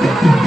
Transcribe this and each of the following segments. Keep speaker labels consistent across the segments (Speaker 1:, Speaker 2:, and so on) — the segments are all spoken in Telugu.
Speaker 1: Thank you.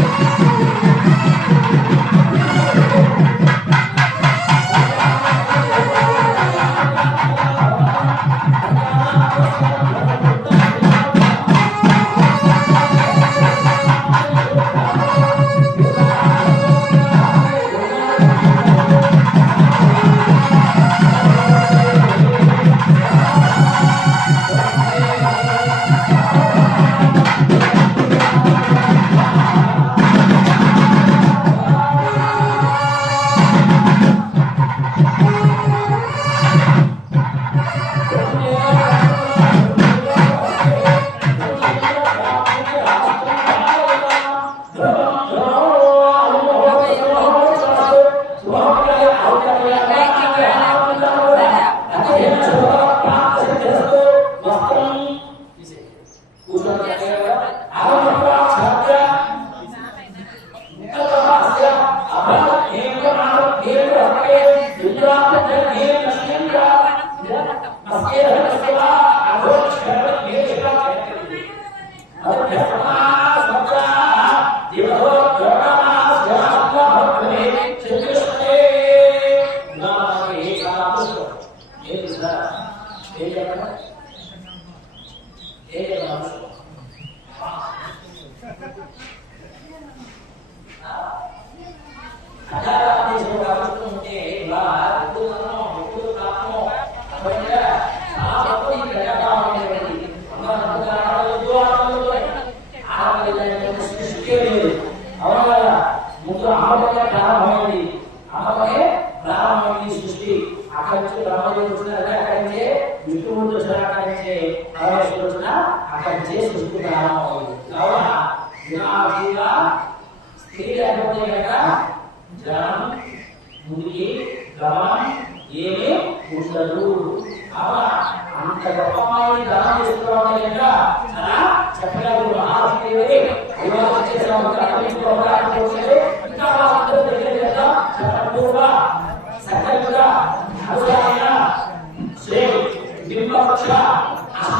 Speaker 1: ఏం చెప్పండి ఏం ప్రారంభమైంది. సృష్టి. అక్కడి నుంచి రామదేవుడు వచ్చినారు మిత్రుడు సహకరించే అక్కడ చేసుకుంటున్నాము కావున జ్ఞాపీగా స్త్రీ అనుమతి జనం మునికి గమనం ఏమీ ఉండదు. కావున అంత గొప్పమైన దానం చేసుకోవడం యొక్క చాలా చెప్పలేదు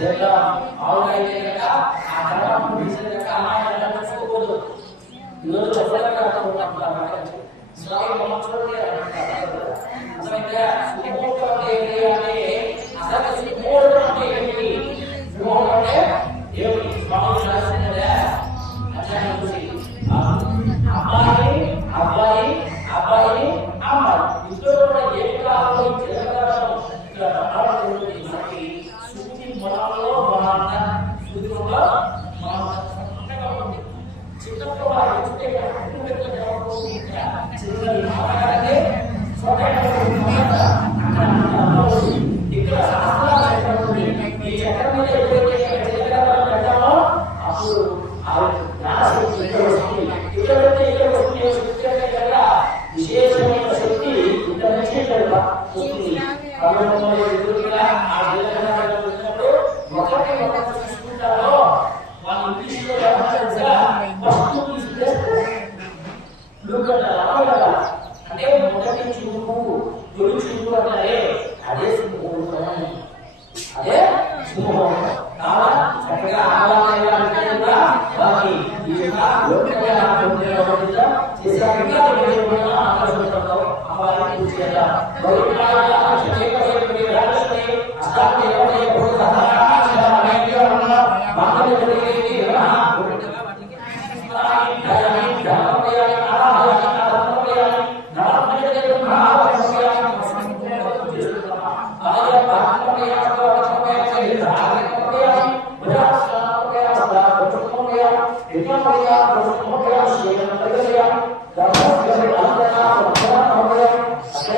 Speaker 1: చేద్దాం ఆవులు అయితే కనుక ఆ తర్వాత